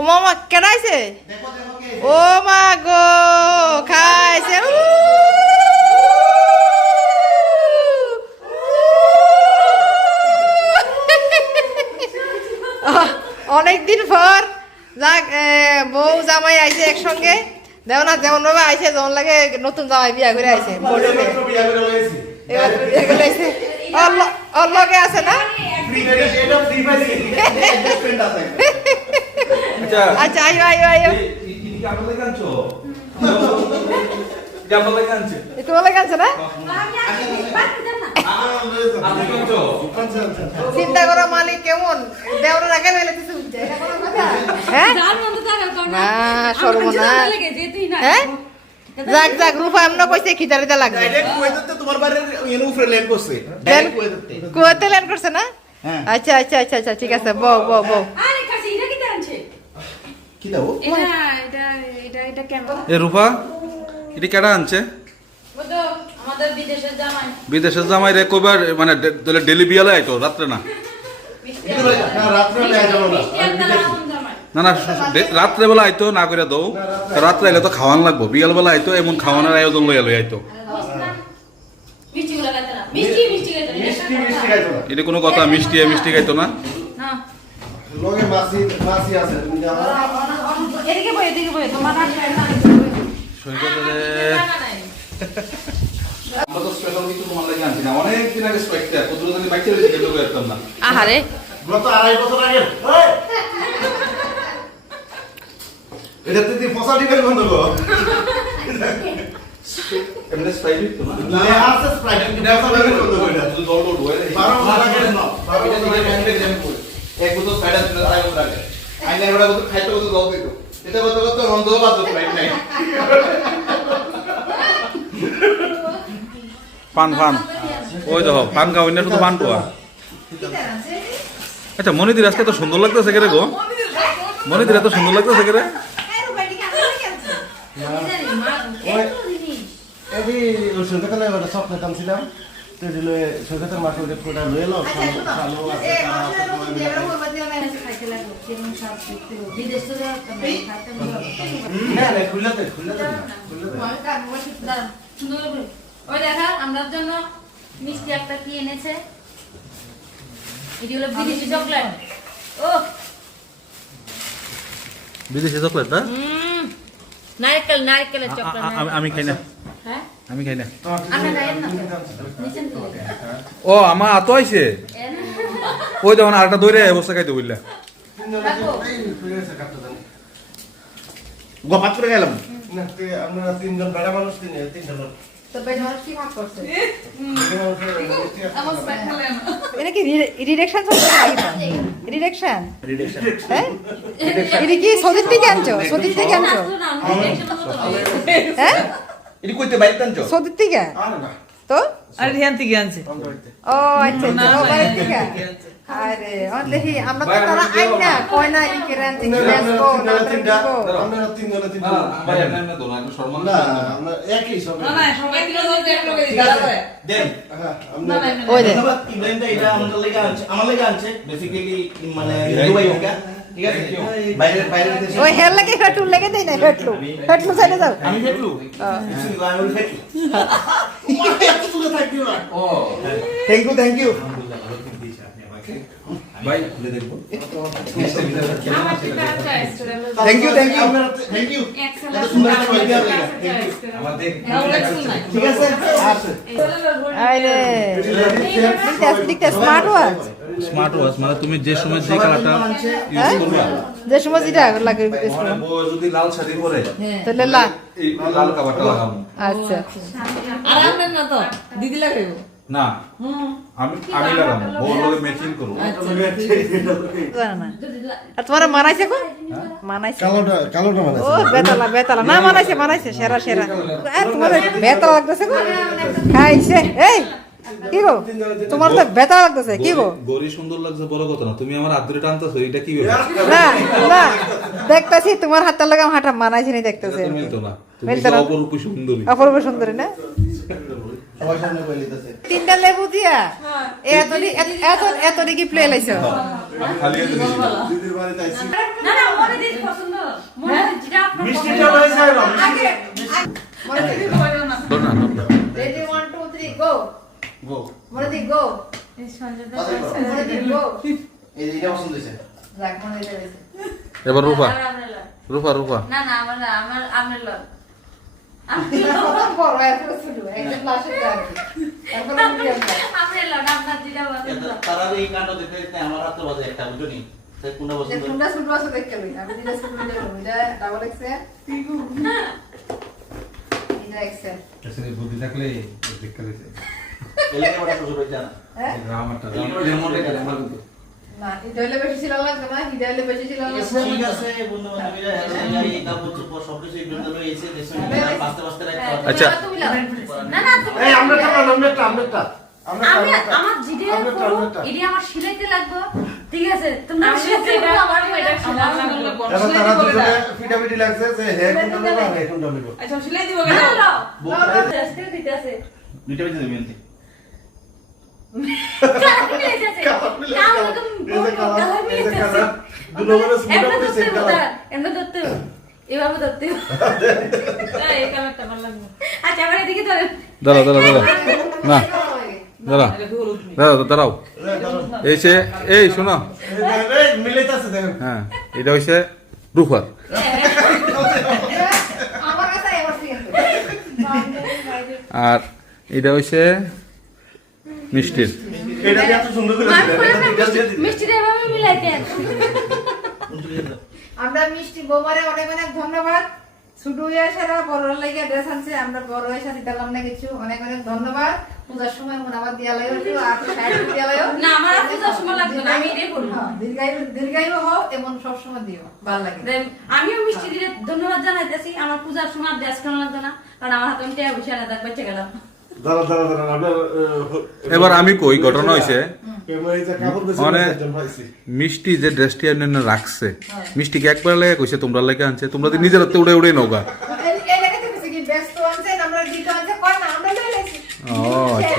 ও মামা কেনাইছে ও মা গো খাইছে অনেকদিন পর যাক বউ জামাই আইছে একসঙ্গে দেও না যেমন ভাবে আইছে যেমন লাগে নতুন জামাই বিয়া করে আইছে লগে আছে না আচ্ছা আইও আইও আইও তোমার কাছে না চিন্তা করো মালিক কেমন দেওয়ার আগে হইলে কিছু যাক যাক রূপা এমন কইছে খিদারিতে লাগবে কুয়াতে ল্যান্ড করছে না আচ্ছা আচ্ছা আচ্ছা আচ্ছা ঠিক আছে বউ বউ বউ রূপা এটা কেডা আনছে বিদেশের জামাই রে কবার মানে ডেলি বিয়ালে আইতো রাত্রে না না না রাত্রে বেলা আইতো না করে দৌ রাত্রে আইলে তো খাওয়ান লাগবো বিয়াল বেলা আইতো এমন খাওয়ানোর আয়োজন লইয়া লই আইতো এটা কোনো কথা মিষ্টি মিষ্টি খাইতো না আহারে এটা তুই ফসা দিবেন বন্ধ গো এমনে স্প্রাইট তো না না আছে স্প্রাইট এটা ফসা দিবেন বন্ধ গো এটা তুই দৌড় দৌড় হয় 12 টাকা না 12 টাকা এক বোতল স্প্রাইট আছে আড়াই বোতল লাগে আইনা এবারে বোতল খাইতে বোতল দাও দিতো এটা বোতল তো রন্ধ বাদ স্প্রাইট নাই পান পান ওই দেখো পান খাওয়াই না শুধু পান পোয়া আচ্ছা মনিদির আজকে তো সুন্দর লাগতেছে কে রে গো মনিদির এত সুন্দর লাগতেছে কে রে এবি সরকারে একটা স্বপ্ন কামছিলাম তো দিল সরকারের মাকে ওটা কোটা লয়ে নাও ভালো আছে না না খুলতে ওই দেখা আমরার জন্য মিষ্টি একটা কি এনেছে এটি হলো বিদেশি চকলেট ও বিদেশি চকলেট না নারকেল নারকেলের চকলেট আমি খাই না হ্যাঁ আমি খাই না আপনি খাইেন না নিচেন তো ও আমার আতো আইছে ওই দেখো আরেকটা দইরে অবস্থা খাইতে বললা গোপাত করে গেলাম না আমরা তিনজন বেড়া মানুষ তিনটা লোক তো বেজমার কি ভাগ করছে এটা কি রিডাকশন চলছে রিডাকশন হ্যাঁ এটা কি সদিত থেকে আনছো সদিত থেকে আনছো হ্যাঁ এটা কইতে বাইতে আনছো সদিত থেকে না তো আরে ধ্যান থেকে আনছে ও আচ্ছা ও বাইরে থেকে আরে অন দেখি আমরা তো তারা আই না কই না কি রান্তি লেসবো না তিনগো আমরা তিনজন ভাই এমনি দোনা একটু সম্মান না আমরা একই সব না না সবাই দিলে তো এক লোকে দিলা করে দেন আমরা ওই দে ইব্রাহিম দা এটা আমাদের লাগা আছে আমার লাগা আছে বেসিক্যালি মানে দুবাই হোকা ঠিক আছে বাইরে বাইরে দেশে ওই হেয়ার লাগে হেটু লাগে দেই না হেটু হেটু সাইডে যাও আমি ফেটলু আমি ফেটলু এত সুন্দর থাকিও না ও থ্যাংক ইউ ভাই খুলে দেখবো থ্যাংক ইউ এক্সেলেন্ট সুন্দর করে দিয়া লাগা আমাদের ঠিক আছে আছে আরে দিকটা স্মার্ট ওয়াচ স্মার্ট ওয়াচ মানে তুমি যে সময় যে কালারটা ইউজ করবা যে সময় যেটা লাগে মানে বউ যদি লাল শাড়ি পরে তাহলে লা এই লাল কাভারটা লাগাবো আচ্ছা আর আনবেন না তো দিদি লাগাইবো না আমি লাগাবো বউ লগে ম্যাচিং করব জানা না আর তোমার মানাইছে কো মানাইছে কালোটা মানে ও বেতালা না মানাইছে সেরা আর তোমার বেতালা লাগতেছে গো খাইছে এই কি গো তোমার তো বেতালা লাগতেছে কি গো গরি সুন্দর লাগছে বড় কথা না তুমি আমার হাত ধরে টানতেছো এটা কি না না দেখতাছি তোমার হাতটা লাগাম হাঁটা মানাইছে নি দেখতেছে মিলতো না তুমি মিলতো না। অপরূপ সুন্দরী অপূর্ব সুন্দরী না সবাই সামনে কই লিতেছে তিনটা লেবু দিয়া এত কি প্লে লাইছো আমি খালি হাতে দিছি দিদির বাড়িতে আইছি না না মনে দিস মিষ্টিটা হয়েছে না আগে মনে দি ধর না রেডি 1 2 3 গো গো মনে দি গো এই সঞ্জয়দা মনে দি গো এই যে এটা পছন্দ হয়েছে রাখ মনে দি রয়েছে এবার রূপা আর আমরা লয়। রূপা রূপা না না আমার না, আমার আমার লয়। বড় এত ছোট একদম লাস্টে যাবে এখন মিডিয়াম আমরা লয়, আপনার যেটা পছন্দ। তারা এই কাণ্ড দেখতে দেখতে আমার হাতে বাজে একটা বুঝনি তাই কোনটা পছন্দ কোনটা ছোট আছে দেখতে লই আমি যেটা ছোট লই এটা ডাবল এক্সেল এটা এক্সেল আসলে বুদ্ধি থাকলে দেখতে দিতে এলাকা বড় ছোট হইছে না হ্যাঁ গ্রামারটা না এটা হলে বেশি ছিল লাগবে না এটা হলে বেশি ছিল লাগবে ঠিক আছে বন্ধু বান্ধবীরা এই কাপড় চোপড় সবকিছু এগুলো তো এসে দেশে বাঁচতে বাঁচতে রাখতে আচ্ছা। তুমি লও। না না তুমি এই আমরাটা আমরাটা আমি আমার জিডে করো এডি আমার সিলাইতে লাগবে ঠিক আছে তোমরা সিলাইতে করো আমার এটা এবার তারা দুজনে ফিটাফিটি লাগছে যে হে কোনটা নেব হে কোনটা নেব আচ্ছা সিলাই দিব না কেন লও লও আজকে দিতে আছে দুইটা বেজে দেবেন তে কালা মিলে যাচ্ছে কালা দুটো করে মোটামুটি সেট করা এমন ধরতে এভাবে ধরতে এই কালারটা ভালো লাগবে আচ্ছা আবার এদিকে ধরেন দাঁড়াও দাঁড়াও দাঁড়াও না দাঁড়াও এটা হলুদ নি দাঁড়াও দাঁড়াও এসে এই শোনো এই মিলাইতাছে দেখেন হ্যাঁ এটা হইছে রূপার আমার কাছে এবার ঠিক আছে আর এটা হইছে মিষ্টির এটা এত সুন্দর করে আমি বললাম মিষ্টিটা এভাবে মিলাইতেন আমরা মিষ্টি বৌমারে অনেক অনেক ধন্যবাদ ছোট হয়ে সারা বড় লাগে ড্রেস আনছে আমরা বড় হয়ে সাথে দিলাম না কিছু অনেক অনেক ধন্যবাদ পূজার সময় মনে আবার দিয়া লাগে একটু আর সাইড দিয়া লাগে না আমার আর পূজার সময় লাগবে না আমি এটাই করবো দীর্ঘায়ু হও এমন সব সময় দিও ভালো লাগে আমিও মিষ্টি দিলে ধন্যবাদ জানাইতেছি আমার পূজার সময় দেশ কেন লাগবে না কারণ আমার হাতে আমি টেয়া বসে আলাদা বেঁচে গেলাম দাঁড়া আপনার এবার আমি কই ঘটনা হইছে ক্যামেরাতে কাপড় বেশি মানে পাইছি মিষ্টি যে ড্রেসটি আপনার রাখছে মিষ্টিকে একবার লেগে কইছে তোমরা লেগে আনছে তোমরা তো নিজের হাতে উড়ে উড়ে নৌকা এই লেগে থেকে কি ব্যস্ত আনছে আমরা দিতে আনছে কয় না আমরা লয়ে লাইছি ও আচ্ছা